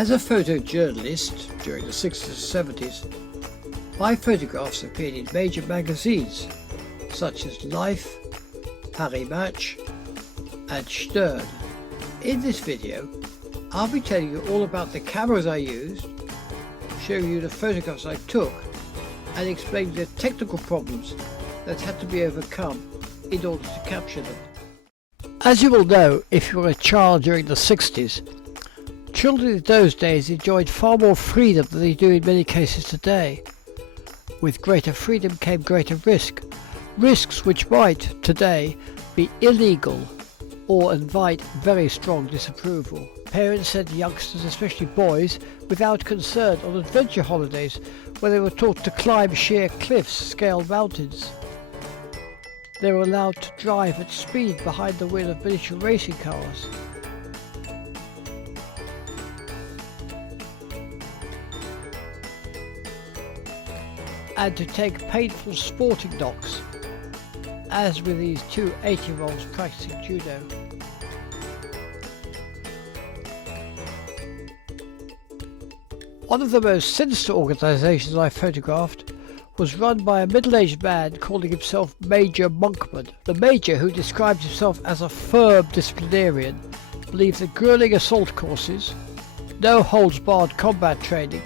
As a photojournalist during the 60s and 70s, my photographs appeared in major magazines such as Life, Paris Match and Stern. In this video, I'll be telling you all about the cameras I used, showing you the photographs I took, and explaining the technical problems that had to be overcome in order to capture them. As you will know, if you were a child during the 60s, children in those days enjoyed far more freedom than they do in many cases today. With greater freedom came greater risk, risks which might, today, be illegal or invite very strong disapproval. Parents sent youngsters, especially boys, without concern on adventure holidays where they were taught to climb sheer cliffs, scale mountains. They were allowed to drive at speed behind the wheel of miniature racing cars. And to take painful sporting knocks, as with these two 8-year-olds practicing judo. One of the most sinister organisations I photographed was run by a middle-aged man calling himself Major Monkman. The Major, who described himself as a firm disciplinarian, believed that gruelling assault courses, no holds-barred combat training,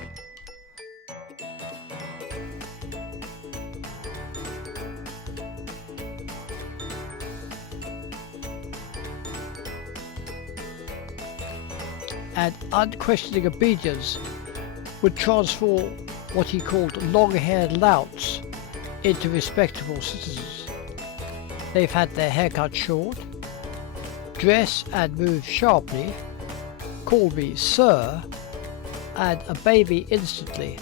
and unquestioning obedience would transform what he called long-haired louts into respectable citizens. They've had their hair cut short, dress and move sharply, call me sir, and a baby instantly,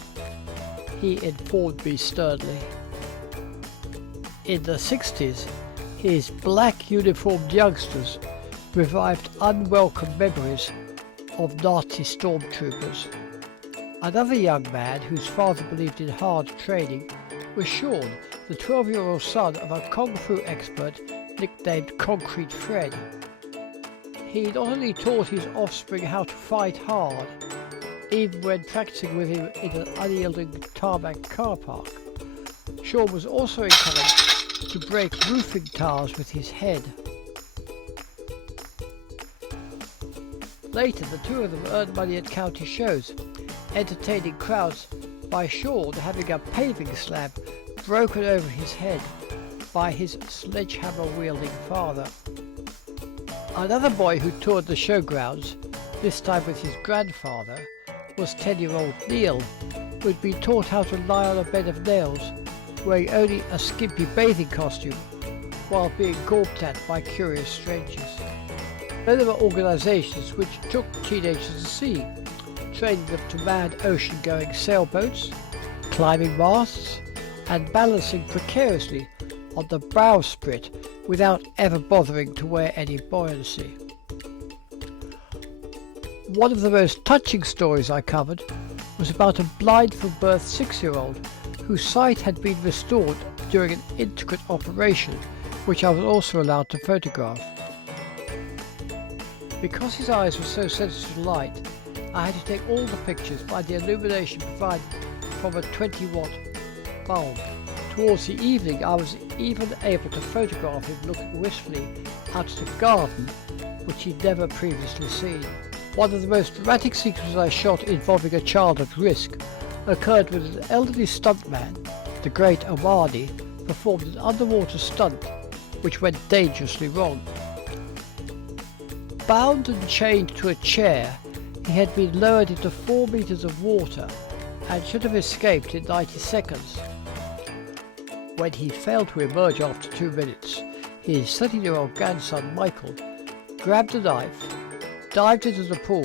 he informed me sternly. In the 60s, his black uniformed youngsters revived unwelcome memories of Nazi stormtroopers. Another young man whose father believed in hard training was Sean, the 12-year-old son of a Kung Fu expert nicknamed Concrete Fred. He not only taught his offspring how to fight hard, even when practicing with him in an unyielding tarmac car park, Sean was also encouraged to break roofing tiles with his head. Later, the two of them earned money at county shows, entertaining crowds by Sean having a paving slab broken over his head by his sledgehammer-wielding father. Another boy who toured the showgrounds, this time with his grandfather, was 10-year-old Neil, who had been taught how to lie on a bed of nails, wearing only a skimpy bathing costume, while being gawped at by curious strangers. Then there were organisations which took teenagers to sea, training them to man ocean-going sailboats, climbing masts, and balancing precariously on the bowsprit without ever bothering to wear any buoyancy. One of the most touching stories I covered was about a blind from birth 6-year-old whose sight had been restored during an intricate operation, which I was also allowed to photograph. Because his eyes were so sensitive to light, I had to take all the pictures by the illumination provided from a 20-watt bulb. Towards the evening, I was even able to photograph him looking wistfully out at the garden, which he'd never previously seen. One of the most dramatic sequences I shot involving a child at risk occurred when an elderly stuntman, the great Omani, performed an underwater stunt which went dangerously wrong. Bound and chained to a chair, he had been lowered into 4 meters of water and should have escaped in 90 seconds. When he failed to emerge after 2 minutes, his 13-year-old grandson Michael grabbed a knife, dived into the pool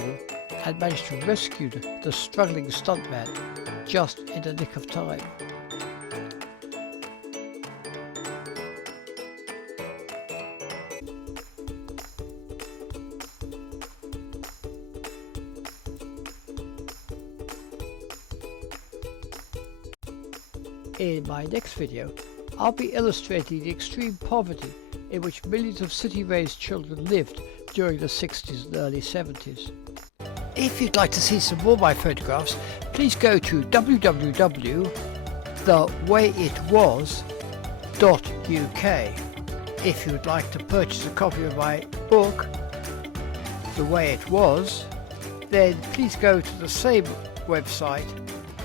and managed to rescue the struggling stuntman just in the nick of time. In my next video, I'll be illustrating the extreme poverty in which millions of city-raised children lived during the 60s and early 70s. If you'd like to see some more of my photographs, please go to www.thewayitwas.uk. If you would like to purchase a copy of my book, The Way It Was, then please go to the same website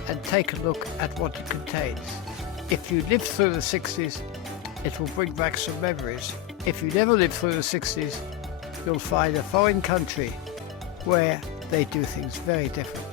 and take a look at what it contains. If you lived through the 60s, it will bring back some memories. If you never lived through the 60s, you'll find a foreign country where they do things very different.